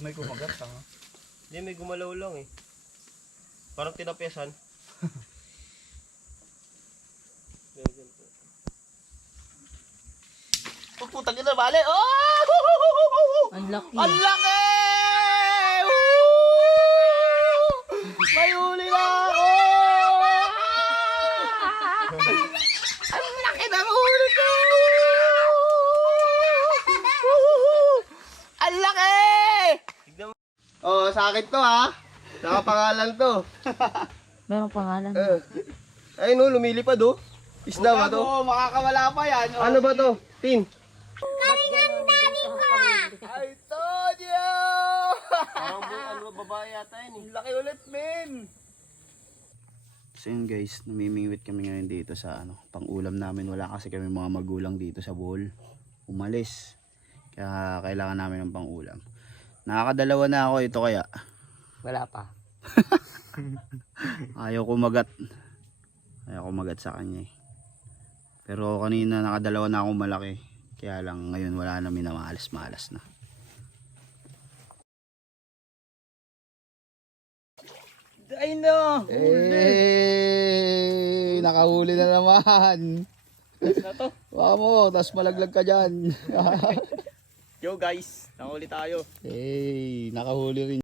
May kumagat ha. Hindi, may gumalaw lang eh. Parang tinapesan. Oh, putang ina, bale! Oh! Ang laki. Ang laki! May huli na ako! Ang laki ng huli ko! Ang laki! Oh, sakit to ha. Nakapangalan to. Meron pangalan. Ayun no, lumilipad oh. Isda ba to? Oo, makakawala pa yan. Ano ba to? Tin. I told you! Ano babae yata yun eh. Laki ulit, men! So yun guys, namimingwit kami ngayon dito sa pang-ulam namin. Wala kasi kami mga magulang dito sa Bohol. Umalis. Kaya kailangan namin ng pang-ulam. Nakakadalawa na ako ito kaya. Wala pa. Ayaw kumagat. Ayaw kumagat sa kanya eh. Pero kanina nakadalawa na akong malaki. Kaya lang ngayon wala na, minamalas-malas na. Ay no! Eh, nakahuli na naman. Na to. Wamo, tas malaglag ka dyan. Yo guys, nakuli tayo. Eh, nakahuli rin.